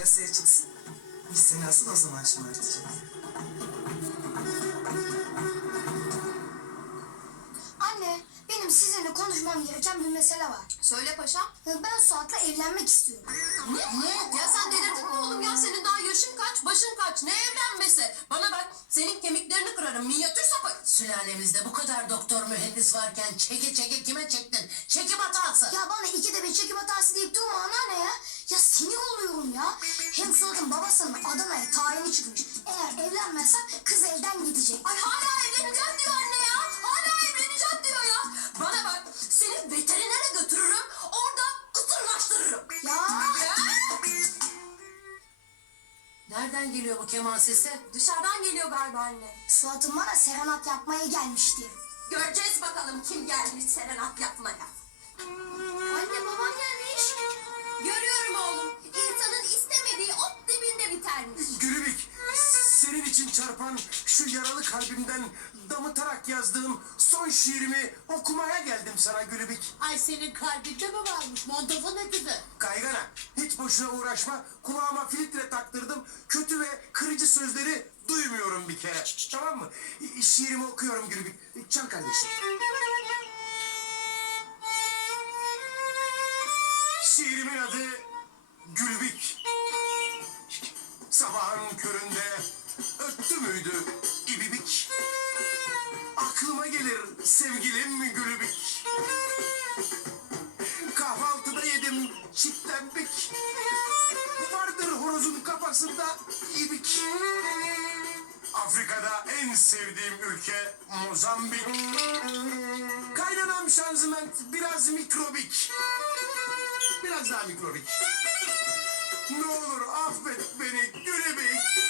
piyasaya çıksın. Biz seni asıl o zaman şımartacağız. Anne, benim sizinle konuşmam gereken bir mesele var. Söyle paşam. Ben Suat'la evlenmek istiyorum. Ne? Ne? Ya sen delirdin mi oğlum ya? Senin daha yaşın kaç, başın kaç? Ne evlenmesi? Bana bak, senin kemiklerini kırarım. Minyatür. Sülalemizde bu kadar doktor mühendis varken çeke çeke kime çektin? Çekim hatası. Ya bana ikide bir çekim hatası deyip durma anneanne ya. Ya sinir oluyorum ya. Hem Suat'ın babasının Adana'ya tayini çıkmış. Eğer evlenmezsem kız elden gidecek. Ay hala evleneceğim diyor anne ya. Hala evleneceğim diyor ya. Bana bak, seni veterinere götürürüm. Orada kısırlaştırırım. Ya Ya. Nereden geliyor bu keman sesi? Dışarıdan geliyor galiba anne. Suat'ın bana serenat yapmaya gelmişti. Göreceğiz bakalım kim gelmiş serenat yapmaya. İçin çarpan şu yaralı kalbimden damıtarak yazdığım son şiirimi okumaya geldim sana Gülübük. Ay senin kalbinde mi varmış? Montofon öküzü. Kaygana, hiç boşuna uğraşma. Kulağıma filtre taktırdım. Kötü ve kırıcı sözleri duymuyorum bir kere. Tamam mı? Şiirimi okuyorum Gülübük. Çal kardeşim. Şiirimin adı Gülbük. Sabahın köründe müydü ibibik? Aklıma gelir sevgilim Gülübük. Kahvaltıda yedim çitlembik. Vardır horozun kafasında ibik. Afrika'da en sevdiğim ülke Mozambik. Kaynanam şanzıment biraz mikrobik. Biraz daha mikrobik. Ne olur affet beni Gülübük.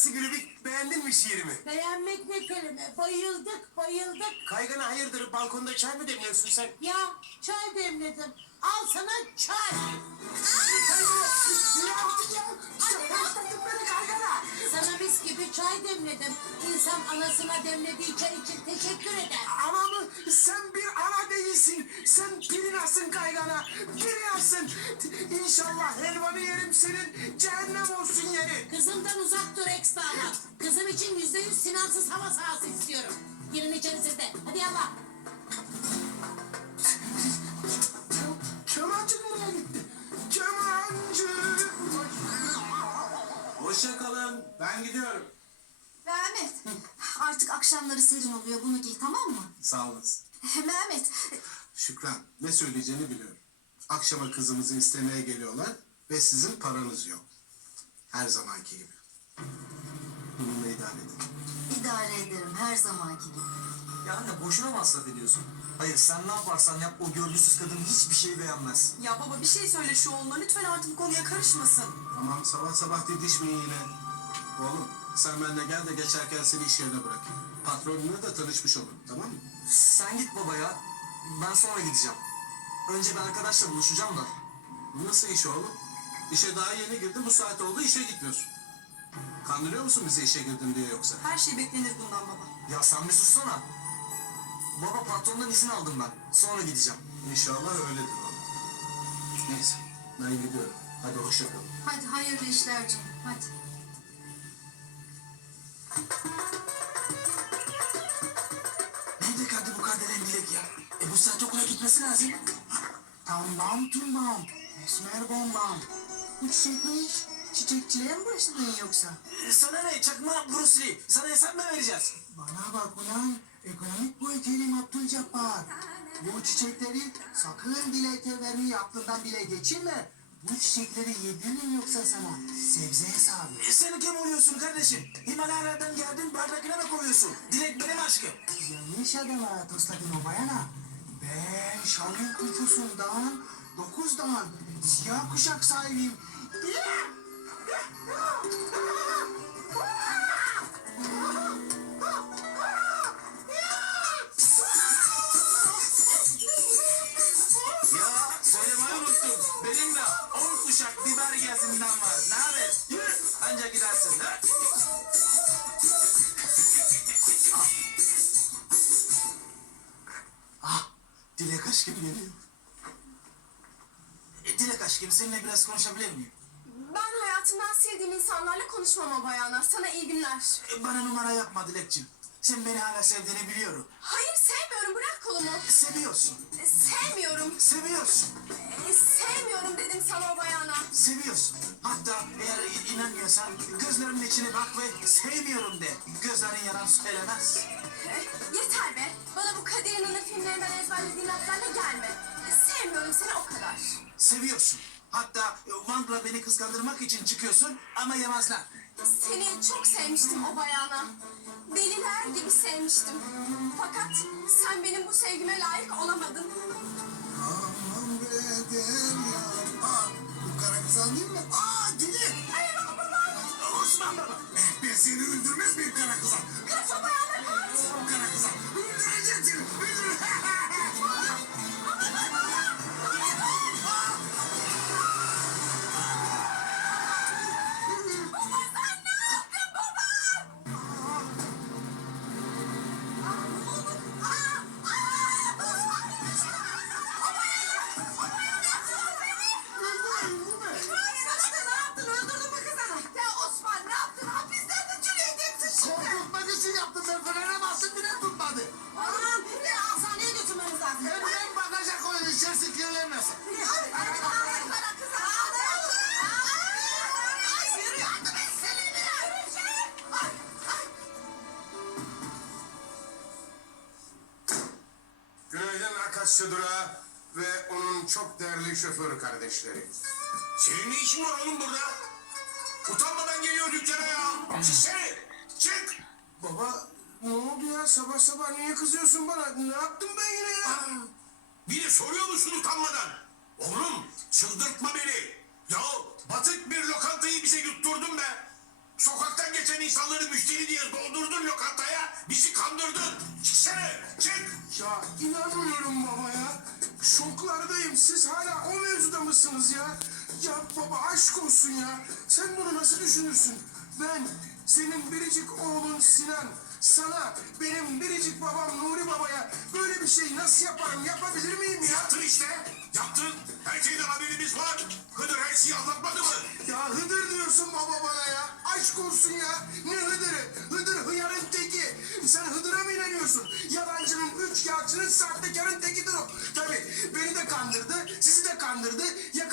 Nasıl Gülübük? Beğendin mi şiirimi? Beğenmek ne kelime? Bayıldık bayıldık. Kaygana hayırdır balkonda çay mı demliyorsun sen? Ya çay demledim. Al sana çay. Kaygana! Ya, ya, şaşırttın beni Kaygana! Çay demledim. İnsan anasına demlediği çay için teşekkür eder. Ama mı? Sen bir ana değilsin. Sen pirinasın kaygana. Pirinasın. İnşallah helvanı yerim senin. Cehennem olsun yeri. Kızımdan uzak dur eks damat. Kızım için yüzde yüz sinansız hava sahası istiyorum. Girin içerisinde. Hadi yallah. Kemancı nereye gitti? Kemancı. Hoşça kalın. Ben gidiyorum. Mehmet, artık akşamları serin oluyor. Bunu giy tamam mı? Sağ olasın. Mehmet, Şükran, ne söyleyeceğini biliyorum. Akşama kızımızı istemeye geliyorlar ve sizin paranız yok. Her zamanki gibi. Bununla idare edin. idare ederim her zamanki gibi. Ya anne boşuna masraf ediyorsun. Hayır sen ne yaparsan yap o görgüsüz kadın hiçbir şey beğenmez. Ya baba bir şey söyle şu oğluna lütfen artık bu konuya karışmasın. Tamam sabah sabah didişmeyin yine. Oğlum sen benimle gel de geçerken seni iş yerine bırakayım. Patronunla da tanışmış olun tamam mı? Sen git baba ya. Ben sonra gideceğim. Önce bir arkadaşla buluşacağım da. Bu nasıl iş oğlum? İşe daha yeni girdin bu saat oldu işe gitmiyorsun. Kandırıyor musun bizi işe girdim diye yoksa? Her şey beklenir bundan baba. Ya sen bir sussana. Baba patrondan izin aldım ben. Sonra gideceğim. İnşallah öyledir oğlum. Neyse ben gidiyorum. Hadi hoşça kalın. Hadi hayırlı işler canım, hadi. Nerede kaldı bu kardelen dilek ya? E bu saat okula gitmesi lazım. Tamam tumbam. Esmer bombam. Ne iş? Çiçekçiliğe mi başladın yoksa? E, Sana ne çakma Bruce Lee? Sana hesap mı vereceğiz? Bana bak ulan. Ekonomik boyutelim Abdülcabbar. Bu çiçekleri sakın dilekte vermeyi aklından bile geçirme. Bu çiçekleri yedirin yoksa sana sebze hesabı. E, Sen kim oluyorsun kardeşim? Himalayalardan geldin bardakına mı koyuyorsun? Dilek benim aşkım. Yanlış adama tosladın o bayana. Ben Şamil Kurtusundan, dokuzdan, siyah kuşak sahibiyim. dilek aşkım geliyor. E, Dilek aşkım seninle biraz konuşabilir miyim? Ben hayatımdan sevdiğim insanlarla konuşmam o bayana. Sana iyi günler. E, bana numara yapma Dilekçim. Sen beni hala sevdiğini biliyorum. Hayır sevmiyorum bırak kolumu. Seviyorsun. E, Sevmiyorum. Seviyorsun. E, Sevmiyorum dedim sana o bayana. Seviyorsun. Hatta eğer inanmıyorsan gözlerimin içine bak ve sevmiyorum de. Gözlerin yalan söylemez. E, Yeter be. Bana bu Kadir İnanır filmlerinden ezberlediğin laflarla gelme. Sevmiyorum seni o kadar. Seviyorsun. Hatta e, Wang'la beni kıskandırmak için çıkıyorsun ama yemezler. Seni çok sevmiştim o bayana. Deliler gibi sevmiştim. Fakat sen benim bu sevgime layık olamadın. Aman be Derya. Aa, bu kara kızan değil mi? Aa Dilek. Osman baba. Eh, ben seni öldürmez miyim kara kızan? Kaç o bayana kaç. Kara kızan. Öldüreceğim seni. Öldür. Durağı ve onun çok değerli şoför kardeşleri. Senin ne işin var oğlum burada? Utanmadan geliyor dükkana ya. Çıksene. Çık. Baba ne oldu ya sabah sabah niye kızıyorsun bana? Ne yaptım ben yine ya? Bir de soruyor musun utanmadan? Oğlum çıldırtma beni. Ya batık bir lokantayı bize yutturdun be. Sokaktan geçen insanları müşteri diye doldurdun lokantaya. Bizi kandırdın. Çıksana çık. Ya inanmıyorum baba ya. Şoklardayım. Siz hala o mevzuda mısınız ya? Ya baba aşk olsun ya. Sen bunu nasıl düşünürsün? Ben senin biricik oğlun Sinan sana benim biricik babam Nuri babaya böyle bir şey nasıl yaparım yapabilir miyim ya? Yaptın işte yaptın her şeyden haberimiz var Hıdır her şeyi anlatmadı mı? Ya Hıdır diyorsun baba bana ya aşk olsun ya ne Hıdır'ı Hıdır hıyarın teki sen Hıdır'a mı inanıyorsun? Yalancının üç kağıtçının sahtekarın tekidir o. Tabii beni de kandırdı sizi de kandırdı yakalanınca